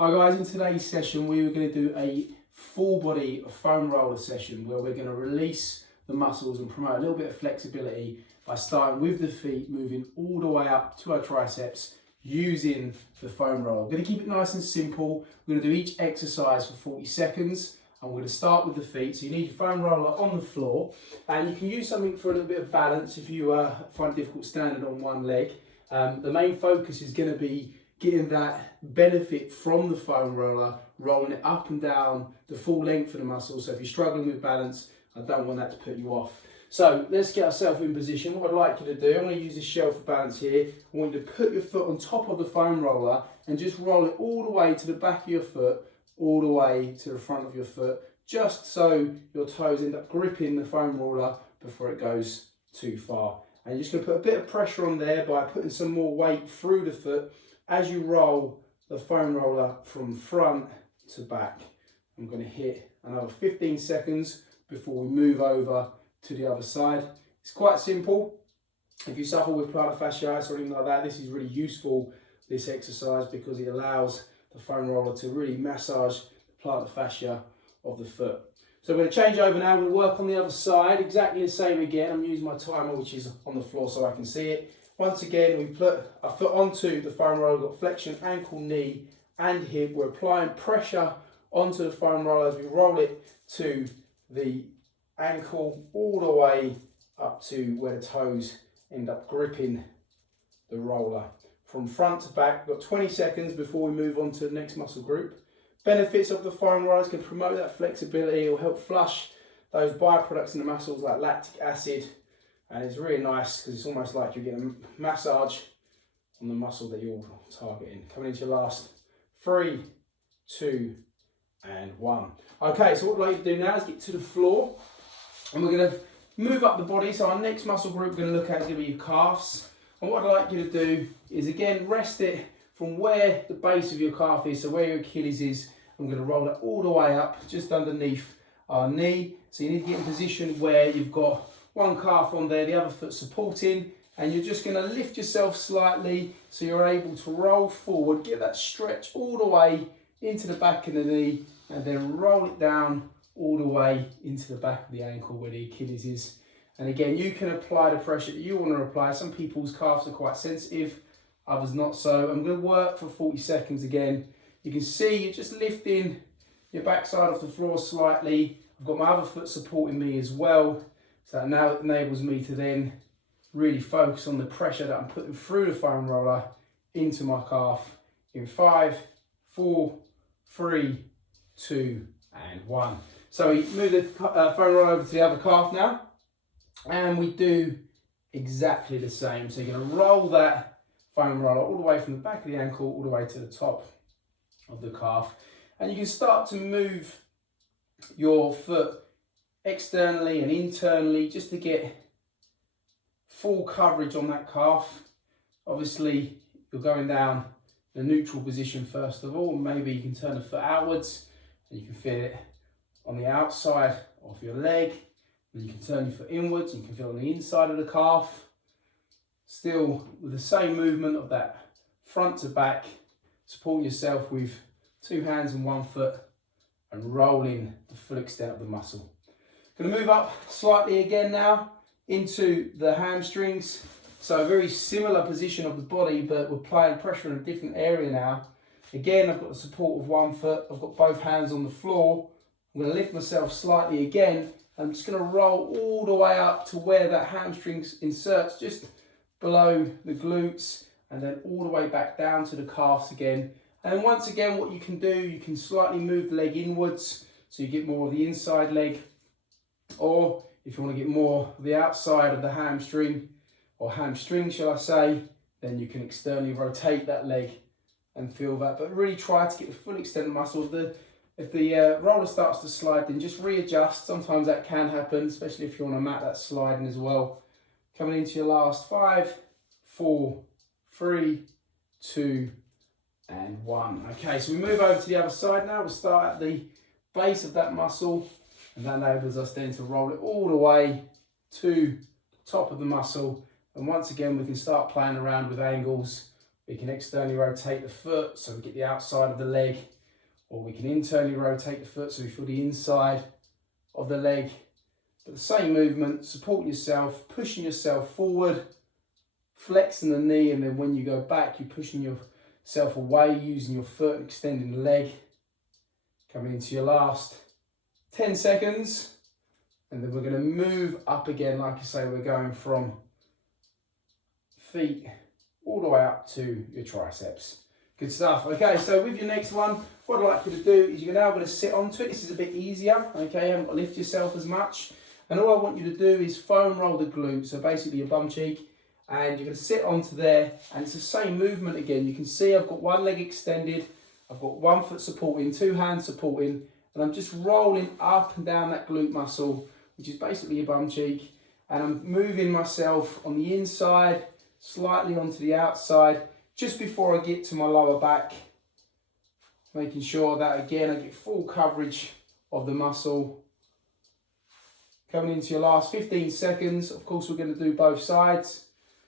Hi guys, in today's session we were going to do a full body foam roller session where we're going to release the muscles and promote a little bit of flexibility by starting with the feet, moving all the way up to our triceps using the foam roller. We're going to keep it nice and simple. We're going to do each exercise for 40 seconds and we're going to start with the feet. So you need your foam roller on the floor and you can use something for a little bit of balance if you find it difficult standing on one leg. The main focus is going to be getting that benefit from the foam roller, rolling it up and down the full length of the muscle. So if you're struggling with balance, I don't want that to put you off. So let's get ourselves in position. What I'd like you to do, I'm going to use this shell for balance here. I want you to put your foot on top of the foam roller and just roll it all the way to the back of your foot, all the way to the front of your foot, just so your toes end up gripping the foam roller before it goes too far. And you're just going to put a bit of pressure on there by putting some more weight through the foot as you roll the foam roller from front to back. I'm going to hit another 15 seconds before we move over to the other side. It's quite simple. If you suffer with plantar fasciitis or anything like that, this is really useful, this exercise, because it allows the foam roller to really massage the plantar fascia of the foot. So we're going to change over now. We'll work on the other side, exactly the same again. I'm using my timer, which is on the floor so I can see it. Once again, we put our foot onto the foam roller, we've got flexion, ankle, knee and hip. We're applying pressure onto the foam roller as we roll it to the ankle all the way up to where the toes end up gripping the roller. From front to back, we've got 20 seconds before we move on to the next muscle group. Benefits of the foam rollers can promote that flexibility. It will help flush those byproducts in the muscles like lactic acid. And it's really nice because it's almost like you're getting a massage on the muscle that you're targeting. Coming into your last 3, 2, and 1. Okay, so what I'd like you to do now is get to the floor and we're going to move up the body. So our next muscle group we're going to look at is going to be your calves. And what I'd like you to do is again rest it from where the base of your calf is, so where your Achilles is. I'm going to roll it all the way up just underneath our knee. So you need to get in position where you've got one calf on there, the other foot supporting, and you're just going to lift yourself slightly so you're able to roll forward, get that stretch all the way into the back of the knee, and then roll it down all the way into the back of the ankle where the Achilles is. And again, you can apply the pressure that you want to apply. Some people's calves are quite sensitive, others not so. I'm going to work for 40 seconds again. You can see you're just lifting your backside off the floor slightly. I've got my other foot supporting me as well. So now it enables me to then really focus on the pressure that I'm putting through the foam roller into my calf in 5, 4, 3, 2, and 1. So we move the foam roller over to the other calf now, and we do exactly the same. So you're going to roll that foam roller all the way from the back of the ankle all the way to the top of the calf, and you can start to move your foot externally and internally just to get full coverage on that calf. Obviously you're going down the neutral position first of all. Maybe you can turn the foot outwards and you can feel it on the outside of your leg, and you can turn your foot inwards and you can feel it on the inside of the calf, still with the same movement of that front to back, supporting yourself with 2 hands and 1 foot and rolling the full extent of the muscle. Going to move up slightly again now into the hamstrings. So a very similar position of the body, but we're applying pressure in a different area now. Again, I've got the support of 1 foot. I've got both hands on the floor. I'm going to lift myself slightly again. I'm just going to roll all the way up to where that hamstring inserts just below the glutes, and then all the way back down to the calves again. And once again, what you can do, you can slightly move the leg inwards so you get more of the inside leg. Or if you want to get more of the outside of the hamstring, or hamstring shall I say, then you can externally rotate that leg and feel that. But really try to get the full extent of muscle. If the roller starts to slide, then just readjust. Sometimes that can happen, especially if you're on a mat that's sliding as well. Coming into your last 5, 4, 3, 2, and 1. Okay, so we move over to the other side now. We'll start at the base of that muscle, and that enables us then to roll it all the way to the top of the muscle. And once again, we can start playing around with angles We can externally rotate the foot so we get the outside of the leg, or we can internally rotate the foot so we feel the inside of the leg. But the same movement, support yourself, pushing yourself forward, flexing the knee, and then when you go back, you're pushing yourself away using your foot, extending the leg. Coming into your last 10 seconds, and then we're going to move up again. Like I say, we're going from feet all the way up to your triceps. Good stuff. Okay, so with your next one, what I'd like you to do is you're now going to sit onto it. This is a bit easier, okay? You haven't got to lift yourself as much. And all I want you to do is foam roll the glute, so basically your bum cheek, and you're going to sit onto there, and it's the same movement again. You can see I've got one leg extended, I've got one foot supporting, two hands supporting, and I'm just rolling up and down that glute muscle, which is basically your bum cheek, and I'm moving myself on the inside, slightly onto the outside, just before I get to my lower back, making sure that again I get full coverage of the muscle. Coming into your last 15 seconds, of course we're going to do both sides.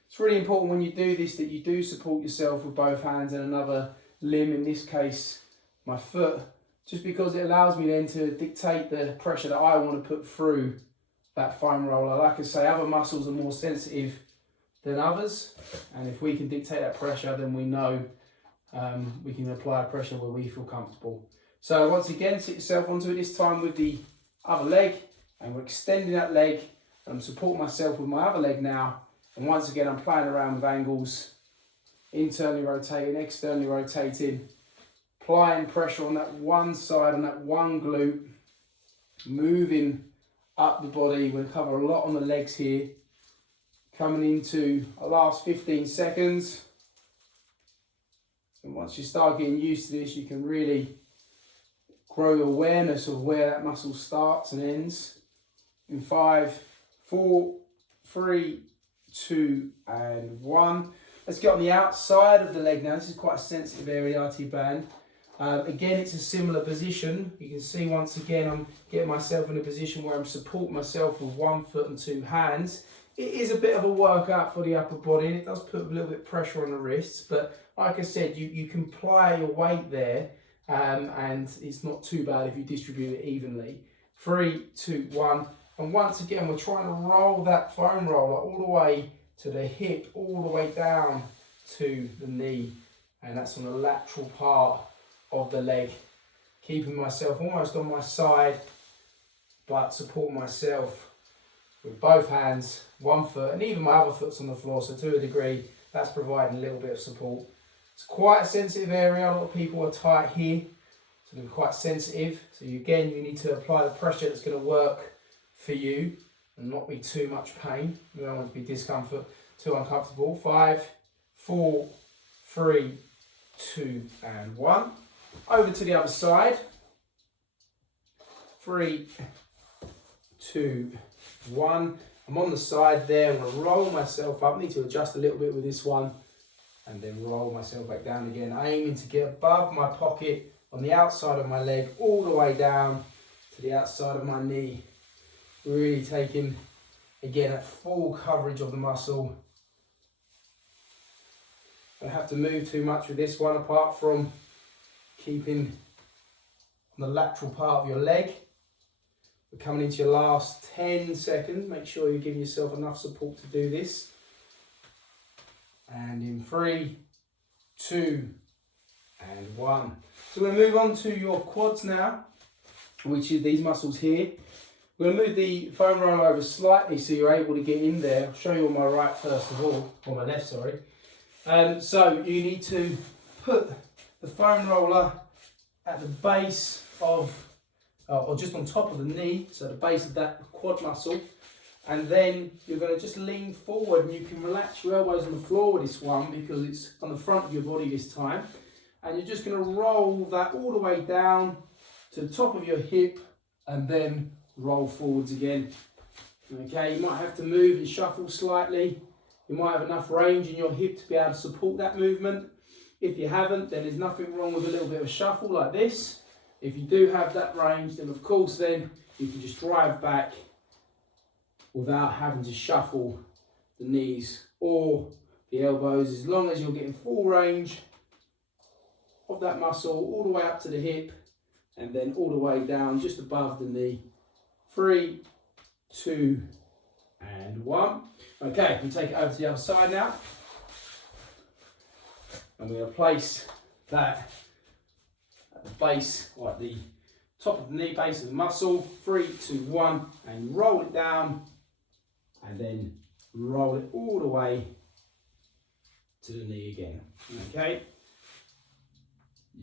It's really important when you do this that you do support yourself with both hands and another limb, in this case my foot, just because it allows me then to dictate the pressure that I want to put through that foam roller. Like I say, other muscles are more sensitive than others, and if we can dictate that pressure, then we know we can apply pressure where we feel comfortable. So once again, sit yourself onto it, this time with the other leg, and we're extending that leg, and I'm supporting myself with my other leg now, and once again I'm playing around with angles, internally rotating, externally rotating, applying pressure on that one side, on that one glute, moving up the body. We'll cover a lot on the legs here. Coming into our last 15 seconds. And once you start getting used to this, you can really grow your awareness of where that muscle starts and ends. In 5, 4, 3, 2, and 1. Let's get on the outside of the leg now. This is quite a sensitive area, the RT band. Again, it's a similar position. You can see once again, I'm getting myself in a position where I'm supporting myself with one foot and two hands. It is a bit of a workout for the upper body, and it does put a little bit of pressure on the wrists, but like I said, you can apply your weight there, and it's not too bad if you distribute it evenly. 3, 2, 1, and once again, we're trying to roll that foam roller all the way to the hip, all the way down to the knee, and that's on the lateral part of the leg. Keeping myself almost on my side, but supporting myself with both hands, one foot, and even my other foot's on the floor, so to a degree, that's providing a little bit of support. It's quite a sensitive area. A lot of people are tight here, so they're quite sensitive. So you need to apply the pressure that's going to work for you and not be too much pain. You don't want to be too uncomfortable. 5, 4, 3, 2, and 1. Over to the other side. 3, 2, 1. I'm on the side there. I'm going to roll myself up. I need to adjust a little bit with this one, and then roll myself back down again, aiming to get above my pocket on the outside of my leg, all the way down to the outside of my knee. Really taking, again, that full coverage of the muscle. I don't have to move too much with this one, apart from keeping on the lateral part of your leg. We're coming into your last 10 seconds. Make sure you're giving yourself enough support to do this. And in 3, 2, and 1. So we're going to move on to your quads now, which is these muscles here. We're going to move the foam roller over slightly so you're able to get in there. I'll show you on my right first of all, on my left, sorry. So you need to put the foam roller at the base of, or just on top of the knee, so the base of that quad muscle. And then you're going to just lean forward, and you can relax your elbows on the floor with this one because it's on the front of your body this time. And you're just going to roll that all the way down to the top of your hip and then roll forwards again. Okay, you might have to move and shuffle slightly. You might have enough range in your hip to be able to support that movement. If you haven't, then there's nothing wrong with a little bit of a shuffle like this. If you do have that range, then of course then you can just drive back without having to shuffle the knees or the elbows as long as you're getting full range of that muscle all the way up to the hip and then all the way down just above the knee. 3, 2, and 1. Okay, we take it over to the other side now. And we're going to place that at the base, or at the top of the knee, base of the muscle. 3, 2, 1, and roll it down, and then roll it all the way to the knee again. Okay,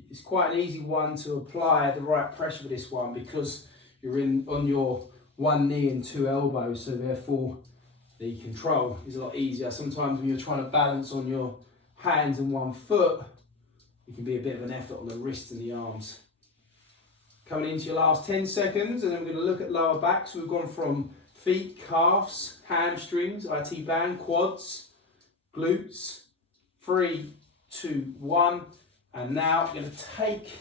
it's quite an easy one to apply the right pressure for this one because you're on your one knee and two elbows, so therefore the control is a lot easier. Sometimes when you're trying to balance on your hands and one foot, it can be a bit of an effort on the wrists and the arms. Coming into your last 10 seconds, and then we're going to look at lower back. So we've gone from feet, calves, hamstrings, IT band, quads, glutes. 3, 2, 1. And now we're going to take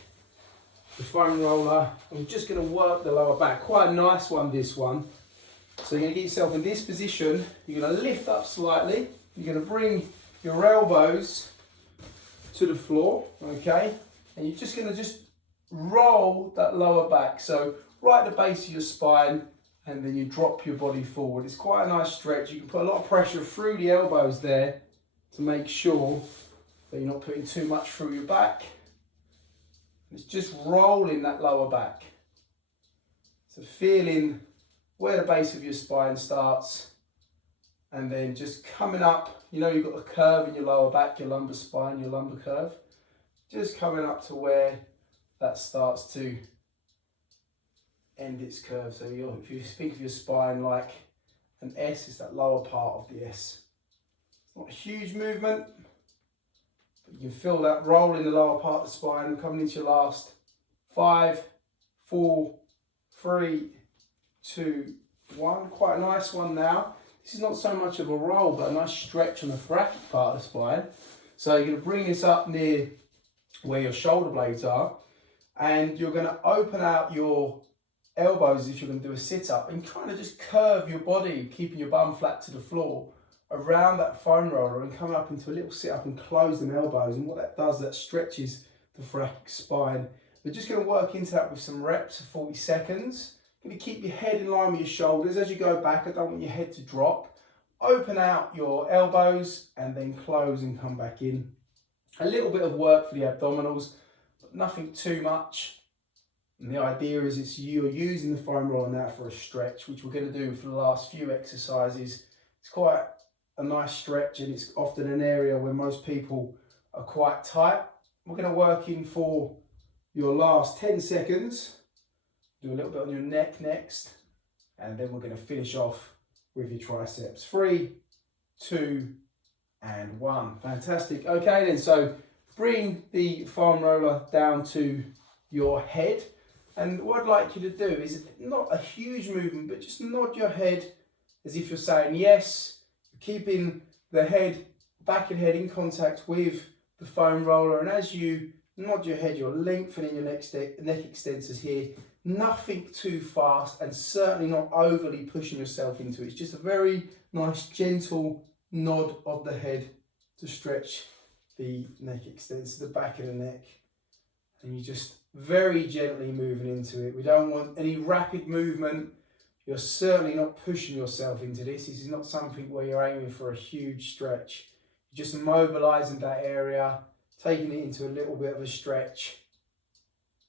the foam roller and we're just going to work the lower back. Quite a nice one, this one. So you're going to get yourself in this position. You're going to lift up slightly. You're going to bring your elbows to the floor, okay? And you're just going to roll that lower back. So right at the base of your spine, and then you drop your body forward. It's quite a nice stretch. You can put a lot of pressure through the elbows there to make sure that you're not putting too much through your back. It's just rolling that lower back. So feeling where the base of your spine starts, and then just coming up. You know, you've got a curve in your lower back, your lumbar spine, your lumbar curve. Just coming up to where that starts to end its curve. So if you think of your spine like an S, it's that lower part of the S. It's not a huge movement, but you can feel that roll in the lower part of the spine. Coming into your last 5, 4, 3, 2, 1. Quite a nice one now. This is not so much of a roll, but a nice stretch on the thoracic part of the spine. So you're going to bring this up near where your shoulder blades are, and you're going to open out your elbows if you're going to do a sit-up, and kind of just curve your body, keeping your bum flat to the floor, around that foam roller and come up into a little sit-up and close them elbows. And what that does, that stretches the thoracic spine. We're just going to work into that with some reps for 40 seconds. Going to keep your head in line with your shoulders. As you go back, I don't want your head to drop. Open out your elbows and then close and come back in. A little bit of work for the abdominals, but nothing too much. And the idea is you're using the foam roller now for a stretch, which we're going to do for the last few exercises. It's quite a nice stretch, and it's often an area where most people are quite tight. We're going to work in for your last 10 seconds. Do a little bit on your neck next, and then we're going to finish off with your triceps. 3, 2, and 1. Fantastic. Okay then, so bring the foam roller down to your head, and what I'd like you to do is not a huge movement, but just nod your head as if you're saying yes, keeping the head, back of your head in contact with the foam roller, and as you nod your head, you're lengthening your neck extensors here. Nothing too fast, and certainly not overly pushing yourself into it. It's just a very nice gentle nod of the head to stretch the neck extensor, the back of the neck, and you just very gently moving into it. We don't want any rapid movement. You're certainly not pushing yourself into this. This is not something where you're aiming for a huge stretch. You're just mobilizing that area, taking it into a little bit of a stretch,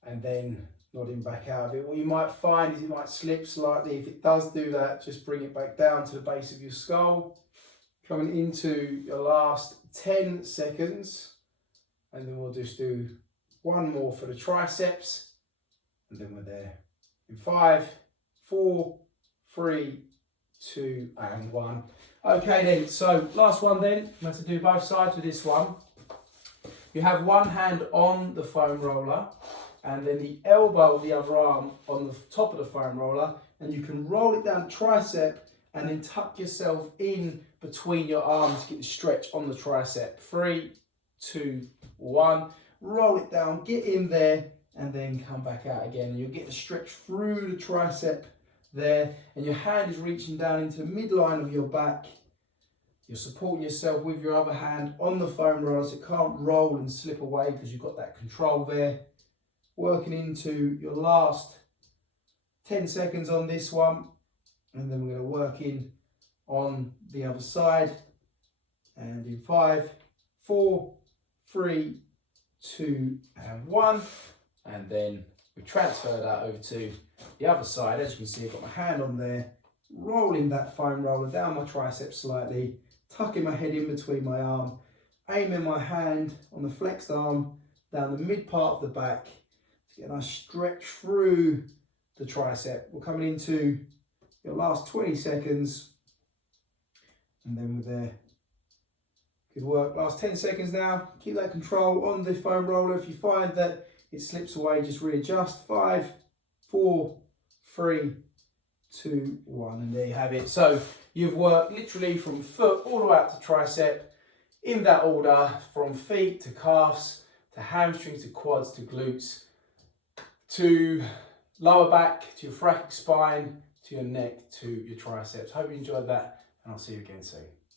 and then nodding back out of it. What you might find is it might slip slightly. If it does do that, just bring it back down to the base of your skull. Coming into your last 10 seconds, and then we'll just do one more for the triceps, and then we're there. In 5, 4, 3, 2, and 1. Okay then, so last one then. I'm going to do both sides with this one. You have one hand on the foam roller, and then the elbow of the other arm on the top of the foam roller, and you can roll it down the tricep and then tuck yourself in between your arms to get the stretch on the tricep. 3, 2, 1. Roll it down, get in there, and then come back out again. And you'll get the stretch through the tricep there, and your hand is reaching down into the midline of your back, You're supporting yourself with your other hand on the foam roller, so it can't roll and slip away because you've got that control there. Working into your last 10 seconds on this one, and then we're going to work in on the other side. And in 5, 4, 3, 2, and 1. And then we transfer that over to the other side. As you can see, I've got my hand on there, rolling that foam roller down my tricep slightly, tucking my head in between my arm, aiming my hand on the flexed arm down the mid part of the back to get a nice stretch through the tricep. We're coming into your last 20 seconds, and then we're there. Good work. Last 10 seconds now. Keep that control on the foam roller. If you find that it slips away, just readjust. 5, 4, 3, 2, 1, and there you have it. So you've worked literally from foot all the way up to tricep in that order, from feet to calves to hamstrings to quads to glutes to lower back to your thoracic spine to your neck to your triceps. Hope you enjoyed that, and I'll see you again soon.